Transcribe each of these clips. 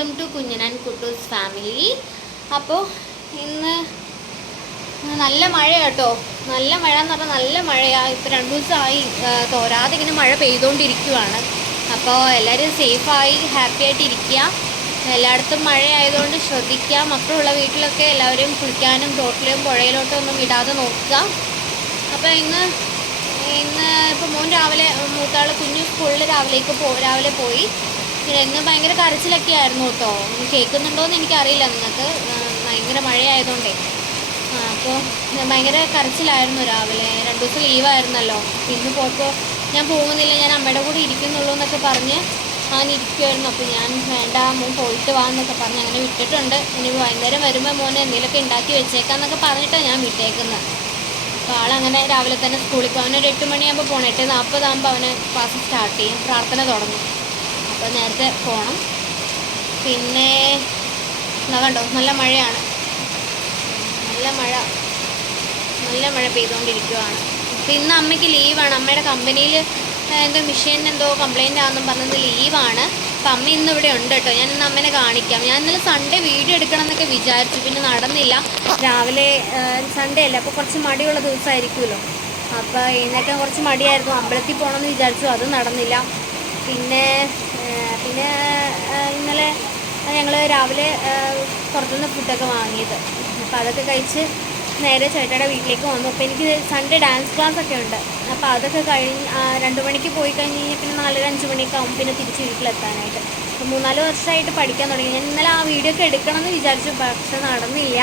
Welcome to Kunjanan Kuttoos family അപ്പോൾ ഇന്ന് നല്ല മഴ കേട്ടോ. നല്ല മഴ എന്ന് പറഞ്ഞാൽ നല്ല മഴയാണ് ഇപ്പോൾ രണ്ട് ദിവസമായി തോരാതെ ഇങ്ങനെ മഴ പെയ്തുകൊണ്ടിരിക്കുവാണ് അപ്പോൾ എല്ലാവരും സേഫായി ഹാപ്പി ആയിട്ട് ഇരിക്കുക എല്ലായിടത്തും മഴ ആയതുകൊണ്ട് ശ്രദ്ധിക്കുക മക്കളുള്ള വീട്ടിലൊക്കെ എല്ലാവരും കുളിക്കാനും തോട്ടിലും പുഴയിലോട്ടും ഒന്നും വിടാതെ നോക്കുക അപ്പോൾ ഇന്ന് ഇന്ന് ഇപ്പോൾ മോൻ രാവിലെ മൂത്താൾ കുഞ്ഞു സ്കൂളിൽ രാവിലേക്ക് പോ രാവിലെ പോയി. ഇന്ന് ഭയങ്കര കരച്ചിലൊക്കെ ആയിരുന്നു കേട്ടോ. കേൾക്കുന്നുണ്ടോയെന്ന് എനിക്കറിയില്ല. നിങ്ങൾക്ക് ഭയങ്കര മഴയായതുകൊണ്ടേ. അപ്പോൾ ഭയങ്കര കരച്ചിലായിരുന്നു രാവിലെ. രണ്ട് ദിവസം ലീവായിരുന്നല്ലോ ഇന്ന് പോയപ്പോൾ ഞാൻ പോകുന്നില്ല. ഞാൻ അമ്മയുടെ കൂടെ ഇരിക്കുന്നുള്ളൂ എന്നൊക്കെ പറഞ്ഞ് അങ്ങനെ ഇരിക്കുമായിരുന്നു അപ്പോൾ ഞാൻ വേണ്ട മോൻ പോയിട്ട് വാ എന്നൊക്കെ പറഞ്ഞ് അങ്ങനെ വിട്ടിട്ടുണ്ട്. ഇനി വൈകുന്നേരം വരുമ്പോൾ മോനെ എന്തെങ്കിലുമൊക്കെ ഉണ്ടാക്കി വെച്ചേക്കാന്നൊക്കെ പറഞ്ഞിട്ടാണ് ഞാൻ വിട്ടേക്കുന്നത് അപ്പോൾ ആളങ്ങനെ രാവിലെ തന്നെ സ്കൂളിൽ പോകാൻ ഒരു എട്ട് മണിയാകുമ്പോൾ പോകണം എട്ട് നാൽപ്പതാകുമ്പോൾ അവന് ക്ലാസ് സ്റ്റാർട്ട് ചെയ്യും. പ്രാർത്ഥന തുടങ്ങും. അപ്പോൾ നേരത്തെ പോകണം പിന്നെ എന്നാ കണ്ടോ നല്ല മഴയാണ്. നല്ല മഴ നല്ല മഴ പെയ്തുകൊണ്ടിരിക്കുവാണ് അപ്പോൾ ഇന്ന് അമ്മയ്ക്ക് ലീവാണ്. അമ്മയുടെ കമ്പനിയിൽ എന്തോ മെഷീനിന് എന്തോ കംപ്ലൈന്റ് ആണെന്നും പറഞ്ഞത് ലീവാണ്. അപ്പം അമ്മ ഇന്ന് ഇവിടെ ഉണ്ട് കേട്ടോ. ഞാൻ ഇന്ന് അമ്മേനെ കാണിക്കാം. ഞാൻ ഇന്നലെ സൺഡേ വീഡിയോ എടുക്കണം എന്നൊക്കെ വിചാരിച്ചു. പിന്നെ നടന്നില്ല. രാവിലെ സൺഡേ അല്ല? അപ്പോൾ കുറച്ച് മടിയുള്ള ദിവസമായിരിക്കുമല്ലോ അപ്പോൾ എഴുന്നേക്കാൻ കുറച്ച് മടിയായിരുന്നു. അമ്പലത്തിൽ പോകണമെന്ന് വിചാരിച്ചു. അത് നടന്നില്ല. പിന്നെ പിന്നെ ഇന്നലെ ഞങ്ങൾ രാവിലെ പുറത്തുനിന്ന് ഫുഡൊക്കെ വാങ്ങിയത്. അപ്പോൾ അതൊക്കെ കഴിച്ച് നേരെ ചേട്ടയുടെ വീട്ടിലേക്ക് വന്നു. അപ്പോൾ എനിക്ക് സൺഡേ ഡാൻസ് ക്ലാസ് ഒക്കെ ഉണ്ട്. അപ്പോൾ അതൊക്കെ കഴിഞ്ഞ് രണ്ട് മണിക്ക് പോയി കഴിഞ്ഞ് കഴിഞ്ഞാൽ പിന്നെ നാലര അഞ്ച് മണിയൊക്കെ ആവും പിന്നെ തിരിച്ച് വീട്ടിലെത്താനായിട്ട്. അപ്പോൾ മൂന്നാൽ വർഷമായിട്ട് പഠിക്കാൻ തുടങ്ങി. ഞാൻ ഇന്നലെ ആ വീഡിയോ ഒക്കെ എടുക്കണമെന്ന് വിചാരിച്ചു പക്ഷെ നടന്നില്ല.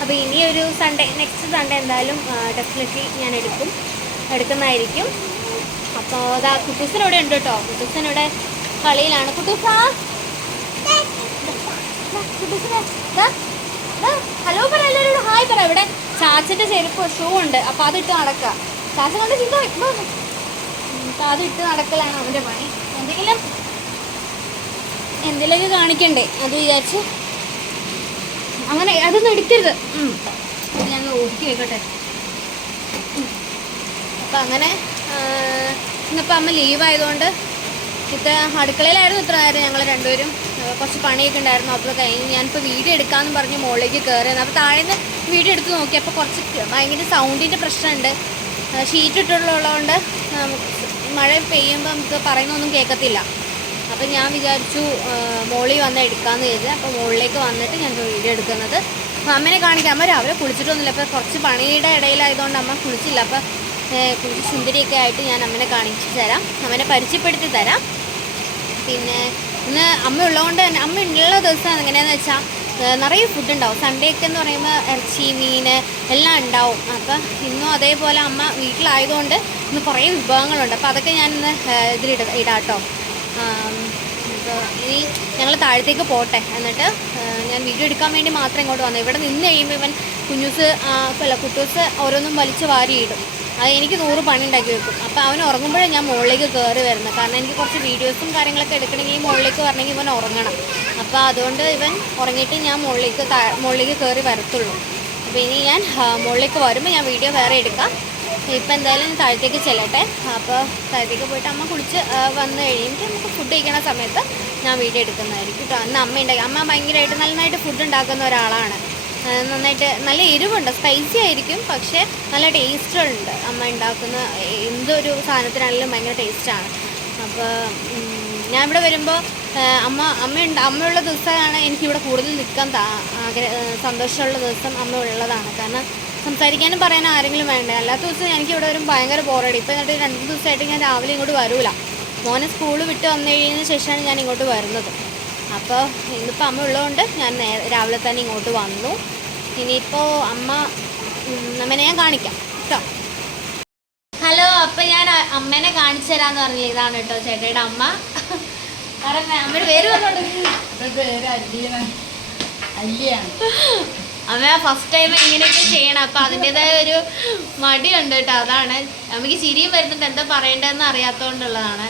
അപ്പോൾ ഇനി ഒരു സൺഡേ നെക്സ്റ്റ് സൺഡേ എന്തായാലും ഡെഫിനറ്റ്ലി ഞാൻ എടുക്കും. എടുക്കുന്നതായിരിക്കും. അപ്പോൾ അതാ കുട്ടൂസൻ ഇവിടെ ഉണ്ട് കേട്ടോ. കുട്ടൂസൻ ഇവിടെ കളിയിലാണ്. ഹലോ പറ എല്ലാവരോടും ഹായ് പറ. ഇവിടെ ചാച്ചന്റെ ചെരുപ്പ് ഷൂ ഉണ്ട്. അപ്പോൾ അതിട്ട് നടക്കുക. ചാച്ച കൊണ്ട് ചിന്ത അപ്പോൾ അതിട്ട് നടക്കലാണ് അവന്റെ പണി. എന്തെങ്കിലും എന്തെങ്കിലുമൊക്കെ കാണിക്കണ്ടേ? അത് വിചാരിച്ച്. അങ്ങനെ അതൊന്നും എടുക്കരുത്. ഞാൻ ഒതുക്കി വെക്കട്ടെ. അപ്പം അങ്ങനെ ഇന്നിപ്പോൾ അമ്മ ലീവായതുകൊണ്ട് ഇത്ര അടുക്കളയിലായിരുന്നു ഇത്ര നേരം ഞങ്ങൾ രണ്ടുപേരും. കുറച്ച് പണിയൊക്കെ ഉണ്ടായിരുന്നു. അപ്പോൾ കഴിഞ്ഞ് ഞാനിപ്പോൾ വീഡിയോ എടുക്കാമെന്ന് പറഞ്ഞ് മുകളിലേക്ക് കയറിയത് അപ്പോൾ താഴെ നിന്ന് വീഡിയോ എടുത്ത് നോക്കിയപ്പോൾ കുറച്ച് ഭയങ്കര സൗണ്ടിന്റെ പ്രശ്നമുണ്ട്. ഷീറ്റ് ഇട്ടുള്ളതുകൊണ്ട് മഴ പെയ്യുമ്പോൾ നമുക്ക് പറയുന്നൊന്നും കേൾക്കത്തില്ല അപ്പം ഞാൻ വിചാരിച്ചു മോളിൽ വന്ന് എടുക്കാമെന്ന് കരുതി. അപ്പോൾ മുകളിലേക്ക് വന്നിട്ട് ഞാൻ വീഡിയോ എടുക്കുന്നത്. അപ്പോൾ അമ്മനെ കാണിക്കാം. അമ്മ രാവിലെ കുളിച്ചിട്ടൊന്നുമില്ല. അപ്പോൾ കുറച്ച് പണിയുടെ ഇടയിലായതുകൊണ്ട് അമ്മ കുളിച്ചില്ല. അപ്പോൾ കുളിച്ച് സുന്ദരിയൊക്കെ ആയിട്ട് ഞാൻ അമ്മനെ കാണിച്ചു തരാം. അമ്മനെ പരിചയപ്പെടുത്തി തരാം. പിന്നെ ഇന്ന് അമ്മ ഉള്ളതുകൊണ്ട് തന്നെ അമ്മ ഉള്ള ദിവസം എങ്ങനെയാന്ന് വെച്ചാൽ നിറയെ ഫുഡ് ഉണ്ടാവും. സൺഡേ ഒക്കെ എന്ന് പറയുമ്പോൾ ഇറച്ചി മീൻ എല്ലാം ഉണ്ടാവും. അപ്പം ഇന്നും അതേപോലെ അമ്മ വീട്ടിലായതുകൊണ്ട് ഇന്ന് കുറേ വിഭവങ്ങളുണ്ട്. അപ്പോൾ അതൊക്കെ ഞാൻ ഇന്ന് ഇതിലിട ഇടാട്ടോ. ഇനി ഞങ്ങൾ താഴത്തേക്ക് പോട്ടെ. എന്നിട്ട് ഞാൻ വീഡിയോ എടുക്കാൻ വേണ്ടി മാത്രം ഇങ്ങോട്ട് വന്നു ഇവിടെ നിന്ന് കഴിയുമ്പോൾ ഇവൻ കുഞ്ഞുസ് അല്ല കുട്ടൂസ് ഓരോന്നും വലിച്ചു വാരിയിടും. അത് എനിക്ക് നൂറ് പണി ഉണ്ടാക്കി വെക്കും. അപ്പോൾ അവൻ ഉറങ്ങുമ്പോഴേ ഞാൻ മുകളിലേക്ക് കയറി വരുന്നത്. കാരണം എനിക്ക് കുറച്ച് വീഡിയോസും കാര്യങ്ങളൊക്കെ എടുക്കണമെങ്കിൽ മുകളിലേക്ക് വരണമെങ്കിൽ ഇവൻ ഉറങ്ങണം. അപ്പോൾ അതുകൊണ്ട് ഇവൻ ഉറങ്ങിയിട്ട് ഞാൻ മുകളിലേക്ക് മുകളിലേക്ക് കയറി വരത്തുള്ളൂ. അപ്പോൾ ഇനി ഞാൻ മുകളിലേക്ക് വരുമ്പോൾ ഞാൻ വീഡിയോ വേറെ എടുക്കാം. ഇപ്പം എന്തായാലും താഴത്തേക്ക് ചെല്ലട്ടെ. അപ്പോൾ താഴത്തേക്ക് പോയിട്ട് അമ്മ കുളിച്ച് വന്നു കഴിയുമ്പോൾ നമുക്ക് ഫുഡ് കഴിക്കണ സമയത്ത് ഞാൻ വീഡിയോ എടുക്കുന്നതായിരിക്കും കേട്ടോ അന്ന് അമ്മ ഉണ്ടാക്കി അമ്മ ഭയങ്കരമായിട്ട് നന്നായിട്ട് ഫുഡ് ഉണ്ടാക്കുന്ന ഒരാളാണ്. നന്നായിട്ട് നല്ല എരിവുണ്ട് സ്പൈസി ആയിരിക്കും പക്ഷേ നല്ല ടേസ്റ്റുണ്ട് അമ്മ ഉണ്ടാക്കുന്ന എന്തൊരു സാധനത്തിനാണെങ്കിലും ഭയങ്കര ടേസ്റ്റാണ് അപ്പോൾ ഞാൻ ഇവിടെ വരുമ്പോൾ അമ്മ അമ്മ ഉണ്ട് അമ്മയുള്ള ദിവസമാണ് എനിക്കിവിടെ കൂടുതൽ നിൽക്കാൻ ആഗ്രഹ സന്തോഷമുള്ള ദിവസം അമ്മ ഉള്ളതാണ്. കാരണം സംസാരിക്കാനും പറയാനും ആരെങ്കിലും വേണ്ടേ? അല്ലാത്ത ദിവസം എനിക്കിവിടെ വരും ഭയങ്കര ബോറടി ഇപ്പോൾ എന്നിട്ട് രണ്ട് ദിവസമായിട്ട് ഞാൻ രാവിലെ ഇങ്ങോട്ട് വരൂല. മോനെ സ്കൂൾ വിട്ട് വന്നു കഴിഞ്ഞതിന് ശേഷമാണ് ഞാൻ ഇങ്ങോട്ട് വരുന്നത്. അപ്പോൾ ഇന്നിപ്പോൾ അമ്മ ഉള്ളതുകൊണ്ട് ഞാൻ രാവിലെ തന്നെ ഇങ്ങോട്ട് വന്നു. ഇനിയിപ്പോൾ അമ്മ അമ്മനെ ഞാൻ കാണിക്കാം കേട്ടോ ഹലോ അപ്പം ഞാൻ അമ്മനെ കാണിച്ചു തരാമെന്ന് പറഞ്ഞില്ല? ഇതാണ് കേട്ടോ ചേട്ടയുടെ അമ്മ. അമ്മയുടെ പേര് പറഞ്ഞോണ്ട് അമ്മ ഫസ്റ്റ് ടൈം ഇങ്ങനെയൊക്കെ ചെയ്യണം. അപ്പം അതിന്റെതായ ഒരു മടിയുണ്ട് കേട്ടോ അതാണ്. അമ്മയ്ക്ക് ചിരിയും വരുന്നുണ്ട്. എന്താ പറയേണ്ടതെന്ന് അറിയാത്തതുകൊണ്ടുള്ളതാണ്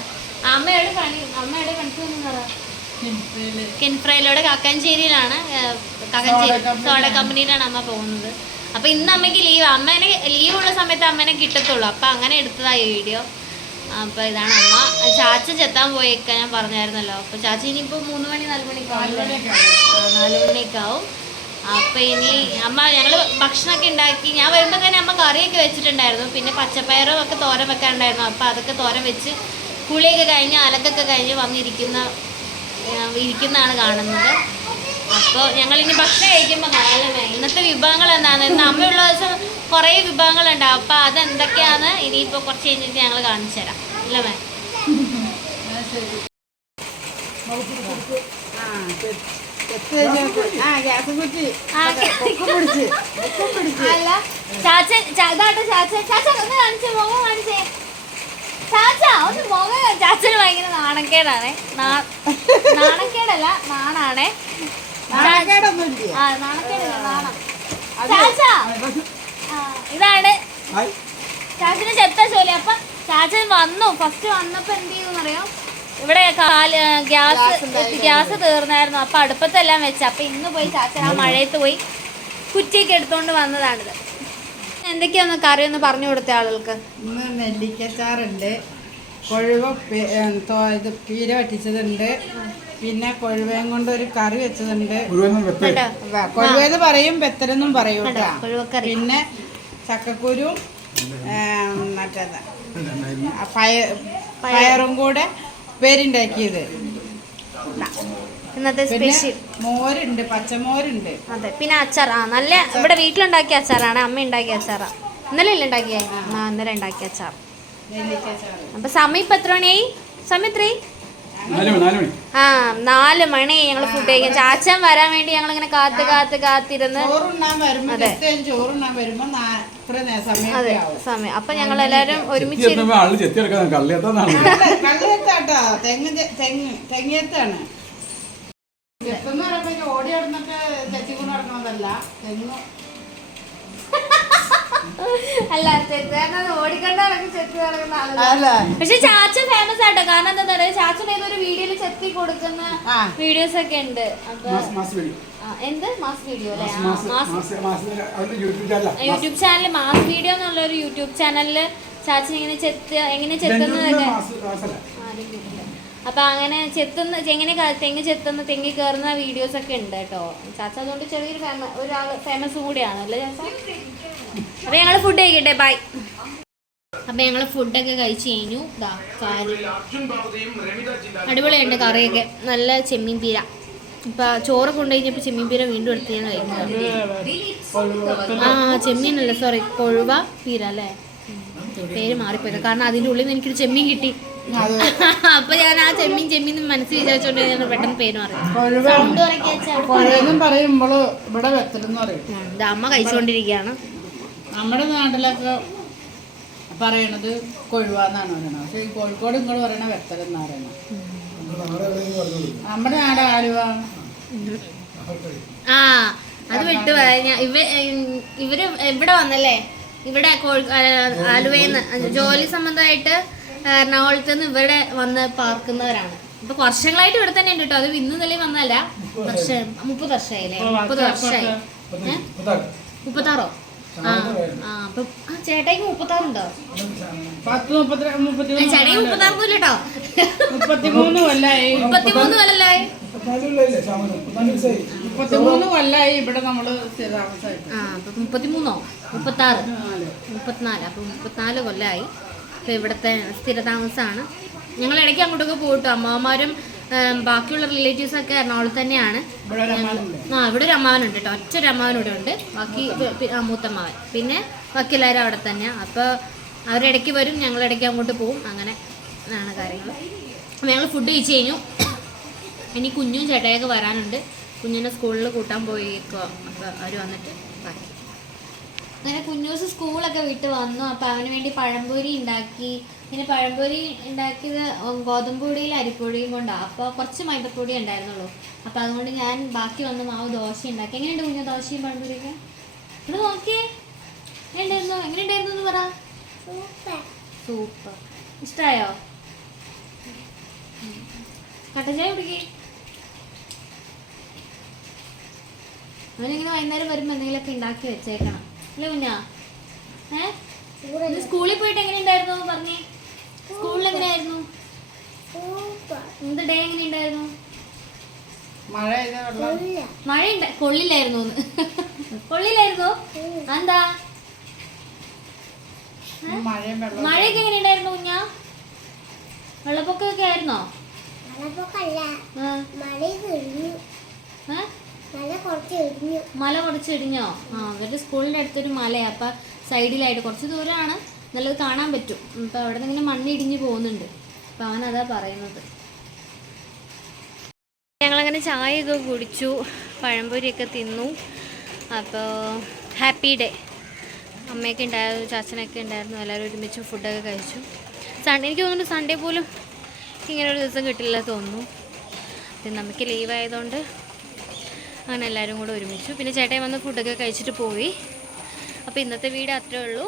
അമ്മയുടെ പണി അമ്മയുടെ പണിക്ക് കിൻഫ്രയിലൂടെ കാക്കാഞ്ചേരിയിലാണ്. ഏഹ്, കാക്കാഞ്ചേരി സോഡ കമ്പനി. സോഡ കമ്പനിയിലാണ് അമ്മ പോകുന്നത്. അപ്പൊ ഇന്ന് അമ്മയ്ക്ക് ലീവ് അമ്മേനെ ലീവ് ഉള്ള സമയത്ത് അമ്മേനെ കിട്ടത്തുള്ളൂ. അപ്പൊ അങ്ങനെ എടുത്തതാ ഈ വീഡിയോ അപ്പൊ ഇതാണ് അമ്മ. ചാച്ച ചെത്താൻ പോയേക്ക ഞാൻ പറഞ്ഞായിരുന്നല്ലോ. അപ്പൊ ചാച്ച ഇനിയിപ്പോ മൂന്ന് മണി നാല് മണിക്കാവും നാല് മണിയൊക്കെ ആവും. അപ്പൊ ഇനി അമ്മ ഞങ്ങൾ ഭക്ഷണമൊക്കെ ഉണ്ടാക്കി. ഞാൻ വരുമ്പോ തന്നെ അമ്മ കറിയൊക്കെ വെച്ചിട്ടുണ്ടായിരുന്നു. പിന്നെ പച്ചപ്പയറും ഒക്കെ തോരൻ വെക്കാനുണ്ടായിരുന്നു. അപ്പൊ അതൊക്കെ തോരൻ വെച്ച് കുളിയൊക്കെ കഴിഞ്ഞ് അലക്കൊക്കെ കഴിഞ്ഞ് വന്നിരിക്കുന്ന ഇരിക്കുന്നതാണ് കാണുന്നത്. അപ്പോൾ ഞങ്ങൾ ഇനി ഭക്ഷണം കഴിക്കുമ്പോൾ കാണാമേ ഇന്നത്തെ വിഭവങ്ങൾ എന്താണ്? ഇന്ന് അമ്മയുള്ള ദിവസം കുറേ വിഭവങ്ങളുണ്ടാവും അപ്പോൾ അതെന്തൊക്കെയാണ്? ഇനിയിപ്പോൾ കുറച്ച് കഴിഞ്ഞിട്ട് ഞങ്ങൾ കാണിച്ചു തരാം. ഇല്ല മേ. ചാച്ചൻ ചാച്ചൻ. ചാച്ച ഒന്ന് കാണിച്ചേ. മുഖം കാണിച്ചേ. ചാച്ച ഒന്ന് മുഖം ചാച്ചന് ഭയങ്കര നാണക്കേടാണേ. നാണക്കേടല്ല നാണാണേ. ഇതാണ്. ചാച്ചന് ചെത്ത ജോലി. അപ്പൊ ചാച്ചൻ വന്നു. ഫസ്റ്റ് വന്നപ്പോ എന്ത് ചെയ്യുന്ന അറിയാം ഇവിടെ ഗ്യാസ് ഗ്യാസ് തീർന്നായിരുന്നു. അപ്പൊ അടുപ്പത്തെല്ലാം വെച്ച. അപ്പൊ ഇന്ന് പോയി ചാച്ചൻ ആ മഴയത്ത് പോയി കുറ്റിയൊക്കെ എടുത്തോണ്ട് വന്നതാണിത്. എന്തൊക്കെയാന്ന് കറി ഒന്ന് പറഞ്ഞു കൊടുത്ത ആളുകൾക്ക്? ഇന്ന് നെല്ലിക്കച്ചാറുണ്ട്. കൊഴുവ ഇത് പീര വറ്റിച്ചതുണ്ട്. പിന്നെ കൊഴുവയും കൊണ്ട് ഒരു കറി വെച്ചതുണ്ട്. കൊഴുവേന്ന് പറയും ബെത്തലെന്നും പറയും കേട്ടാ. പിന്നെ ചക്കക്കുരും മറ്റേത്? പയർ പയ- പയറും കൂടെ പേരുണ്ടാക്കിയത് ഇന്നത്തെ സ്പെഷ്യൽ. മോരുണ്ട് പച്ചമോരുണ്ട്. അതെ പിന്നെ അച്ചാർ. ആ നല്ല ഇവിടെ വീട്ടിലുണ്ടാക്കിയ അച്ചാറാണ്. അമ്മ ഉണ്ടാക്കിയ അച്ചാറാ. ഇന്നലെ അല്ലേ ഉണ്ടാക്കിയ? ആ. ഇന്നലെ ഉണ്ടാക്കിയ അച്ചാർ. അപ്പൊ സമയം ഇപ്പൊ എത്ര മണിയായി? സമയം എത്രയായി? ആ നാല് മണി ഞങ്ങൾ ഫുഡ് കഴിക്കാൻ. ചാച്ചൻ വരാൻ വേണ്ടി ഞങ്ങൾ ഇങ്ങനെ കാത്ത് കാത്ത് കാത്തിരുന്ന് അതെ. സമയം. അപ്പൊ ഞങ്ങൾ എല്ലാരും ഒരുമിച്ച് ഓടി നടക്കണതല്ല തെങ്ങ്. പക്ഷെ ചാച്ച ഫേമസ് ആട്ടോ. കാരണം എന്താ പറയാ ചാച്ചൻ ഏതൊരു വീഡിയോയിൽ ചെത്തി കൊടുക്കുന്ന വീഡിയോസ് ഒക്കെ ഉണ്ട്. അപ്പൊ മാസ് വീഡിയോ ആ, എന്ത്? മാസ് വീഡിയോ അല്ലേ? Mass mass mass YouTube channel mass video എന്നുള്ള ഒരു യൂട്യൂബ് ചാനലിൽ ചാച്ചൻ ഇങ്ങനെ ചെത്ത് എങ്ങനെ ചെത്തുന്നതൊക്കെ. മാസ് മാസല്ല ആരും കേട്ടില്ല. അപ്പൊ അങ്ങനെ ചെത്തുന്ന എങ്ങനെ തെങ്ങ് ചെത്തുന്ന തെങ്ങി കയറുന്ന വീഡിയോസ് ഒക്കെ ഉണ്ട് കേട്ടോ. ചാച്ച അതുകൊണ്ട് ചെറിയൊരു ഫേമ ഒരാൾ ഫേമസ് കൂടിയാണ് അല്ലേ ചാച്ച? അപ്പൊ ഞങ്ങൾ ഫുഡ് കഴിക്കട്ടെ ബൈ അപ്പൊ ഞങ്ങൾ ഫുഡൊക്കെ കഴിച്ച് കഴിഞ്ഞു. അടിപൊളിയുണ്ട് കറിയൊക്കെ. നല്ല ചെമ്മീൻ പീര ഇപ്പൊ ചോറ് കൊണ്ടുകഴിഞ്ഞപ്പോ ചെമ്മീൻ പീര വീണ്ടും എടുത്ത് ഞാൻ കഴിക്കുന്നത് ആ ചെമ്മീനല്ല സോറി കൊഴുവ പീര അല്ലേ. പേര് മാറിപ്പോയത്. കാരണം അതിന്റെ ഉള്ളിൽ നിന്ന് എനിക്കൊരു ചെമ്മീൻ കിട്ടി. അപ്പൊ ഞാൻ ആ ചെമ്മീൻ ചെമ്മീൻ മനസ്സിൽ വിചാരിച്ചോണ്ട് ഞാൻ പെട്ടെന്ന് പേര് മാറി. കൊഴുവ സൗണ്ട് ഉറക്കി വെച്ച് അവിടെ കൊഴുവെന്നും പറയുമ്പോൾ ഇവിടെ വെത്തലെന്ന് പറയും അമ്മ കഴിച്ചുകൊണ്ടിരിക്കുകയാണ് നമ്മുടെ നാട്ടിലൊക്കെ പറയണത് കൊഴുവാന്നാണ് പറയണത്. പക്ഷെ ഈ കോഴിക്കോട് ഇങ്ങോട്ട് പറയണ വെത്തലെന്നാ പറയണത്. നമ്മുടെ നാട് ആലുവ ആ അത് വിട്ടു ഇവ ഇവർ ഇവിടെ വന്നല്ലേ? ഇവിടെ ആലുവയിൽ നിന്ന് ജോലി സംബന്ധമായിട്ട് എറണാകുളത്ത് നിന്ന് ഇവിടെ വന്ന് പാർക്കുന്നവരാണ്. ഇപ്പൊ വർഷങ്ങളായിട്ട് ഇവിടെ തന്നെ ഉണ്ട് കേട്ടോ അത് ഇന്ന് നിലയിൽ വന്നല്ല വർഷം മുപ്പത് വർഷമായില്ലേ? മുപ്പത് വർഷമായി. മുപ്പത്താറോ. ആ അപ്പൊ ചേട്ടായിക്ക് മുപ്പത്താറുണ്ടോ? ചേട്ടായി മുപ്പത്താറ് മുപ്പത്താറൊന്നും ഇല്ലട്ടോ മുപ്പത്തിമൂന്ന് കൊല്ലായി. മുപ്പത്തിമൂന്ന് കൊല്ലല്ലായി മുപ്പത്തിമൂന്ന് കൊല്ലായി ഇവിടെ നമ്മൾ ആ അപ്പൊ മുപ്പത്തിമൂന്നോ? മുപ്പത്താറ്. മുപ്പത്തിനാല്. അപ്പൊ മുപ്പത്തിനാല് കൊല്ലമായി ഇപ്പൊ ഇവിടുത്തെ സ്ഥിരതാമസമാണ് ഞങ്ങൾ ഇടയ്ക്ക് അങ്ങോട്ടൊക്കെ പോയിട്ടു അമ്മമാരും ബാക്കിയുള്ള റിലേറ്റീവ്സ് ഒക്കെ എറണാകുളത്ത് തന്നെയാണ്. ആ ഇവിടെ ഒരു അമ്മാവനുണ്ട് കേട്ടോ. ഒറ്റ ഒരു അമ്മാവൻ ഇവിടെ ഉണ്ട്. ബാക്കി മൂത്തമ്മാവൻ പിന്നെ ബാക്കി എല്ലാവരും അവിടെ തന്നെയാണ് അപ്പോൾ അവരിടയ്ക്ക് വരും. ഞങ്ങൾ ഇടയ്ക്ക് അങ്ങോട്ട് പോവും. അങ്ങനെ ആണ് കാര്യങ്ങൾ അപ്പോൾ ഞങ്ങൾ ഫുഡ് കഴിച്ച് കഴിഞ്ഞു. ഇനി കുഞ്ഞും ചേട്ടായൊക്കെ വരാനുണ്ട്. കുഞ്ഞിനെ സ്കൂളിൽ കൂട്ടാൻ പോയേക്കോ അപ്പോൾ അവർ വന്നിട്ട് ബാക്കി അങ്ങനെ കുഞ്ഞൂസ് സ്കൂളൊക്കെ വിട്ട് വന്നു. അപ്പോൾ അവന് വേണ്ടി പഴംപൊരി ഉണ്ടാക്കി. പിന്നെ പഴംപൊരി ഉണ്ടാക്കിയത് ഗോതമ്പ് പൊടിയിൽ അരിപ്പൊടിയും കൊണ്ടാണ് അപ്പോൾ കുറച്ച് മൈദപ്പൊടി ഉണ്ടായിരുന്നുള്ളൂ. അപ്പോൾ അതുകൊണ്ട് ഞാൻ ബാക്കി വന്ന മാവ് ദോശ ഉണ്ടാക്കി. എങ്ങനെയുണ്ട് കുഞ്ഞു ദോശയും പഴംപൊരിയൊക്കെ? ഇവിടെ നോക്കിയേ. എങ്ങനെയുണ്ടായിരുന്നു? എങ്ങനെയുണ്ടായിരുന്നു എന്ന് പറ. സൂപ്പർ. ഇഷ്ടമായോ കട്ടച്ചായ കുടിക്കേ. അവനിങ്ങനെ വൈകുന്നേരം വരുമ്പോൾ എന്തെങ്കിലുമൊക്കെ ഉണ്ടാക്കി വെച്ചേക്കണം. അല്ലേ മുന്ന? ഏഹ് സ്കൂളിൽ പോയിട്ട് എങ്ങനെ ഉണ്ടായിരുന്നു പറഞ്ഞേ. സ്കൂളിൽ എങ്ങനെയായിരുന്നു? എന്ത് ഡേ എങ്ങനെ ഉണ്ടായിരുന്നു മഴ ഉണ്ട് കൊള്ളില്ലായിരുന്നു കൊള്ളില്ലായിരുന്നോ? എന്താ മഴയൊക്കെ എങ്ങനെ ഉണ്ടായിരുന്നു എങ്ങനെയുണ്ടായിരുന്നു കുഞ്ഞാ വെള്ളപ്പൊക്കമൊക്കെ ആയിരുന്നോ? മല കുറച്ച് ഇടിഞ്ഞോ ആ അവരുടെ സ്കൂളിന്റെ അടുത്തൊരു മലയാണ് അപ്പം സൈഡിലായിട്ട് കുറച്ച് ദൂരമാണ് നല്ലത് കാണാൻ പറ്റും. അപ്പം അവിടെ നിന്ന് ഇങ്ങനെ മണ്ണ് ഇടിഞ്ഞ് പോകുന്നുണ്ട്. അപ്പം അവനതാ പറയുന്നത്. ഞങ്ങളങ്ങനെ ചായയൊക്കെ കുടിച്ചു പഴംപൊരിയൊക്കെ തിന്നു. അപ്പോൾ ഹാപ്പി ഡേ. അമ്മയൊക്കെ ഉണ്ടായിരുന്നു ചാച്ചനൊക്കെ ഉണ്ടായിരുന്നു എല്ലാവരും ഒരുമിച്ച് ഫുഡൊക്കെ കഴിച്ചു. സൺഡേ എനിക്ക് തോന്നുന്നു സൺഡേ പോലും ഇങ്ങനെ ഒരു ദിവസം കിട്ടില്ല തോന്നുന്നു. പിന്നെ നമുക്ക് ലീവ് ആയതുകൊണ്ട് അങ്ങനെ എല്ലാവരും കൂടെ ഒരുമിച്ചു. പിന്നെ ചേട്ടൻ വന്ന് ഫുഡൊക്കെ കഴിച്ചിട്ട് പോയി. അപ്പോൾ ഇന്നത്തെ വീഡിയോ അത്രേ ഉള്ളൂ.